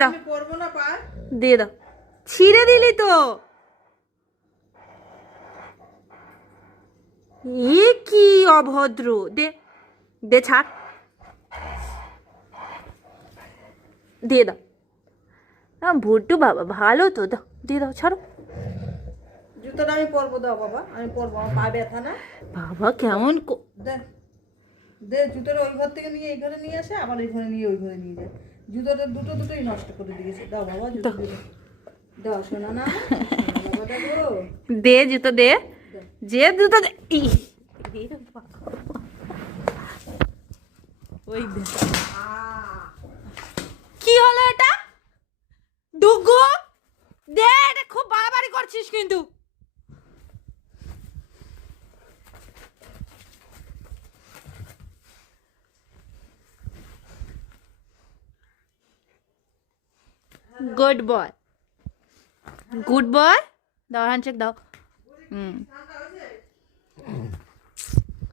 আমি পরবো না পা। দিয়ে দাও। ছিঁড়ে দিলি তো। এ কি অভদ্র! দে, দে ছাড়। দিয়ে দাও। ভুট্টু বাবা ভালো তো, দাও দিয়ে দাও, ছাড়ো। জুতোটা আমি পরবো, দাও বাবা, আমি পরবো, আমার পা ব্যথা না। বাবা কেমন দে, দে জুতোটা ওই ঘর থেকে নিয়ে এই ঘরে নিয়ে আসে, আবার এই ঘরে নিয়ে ওই ঘরে নিয়ে যায়। জুতোটা দুটোই নষ্ট করে দিয়েছে। দাও বাবা জুতো, দাও শোনা না বাবাটা গো। দে জুতো দে, যে জুতো দে। ওই কি হলো এটা? ডুগু দে, এটা খুব বাড়াবাড়ি করছিস কিন্তু। Good boy, good boy. দাও হ্যান্ডশেক দাও।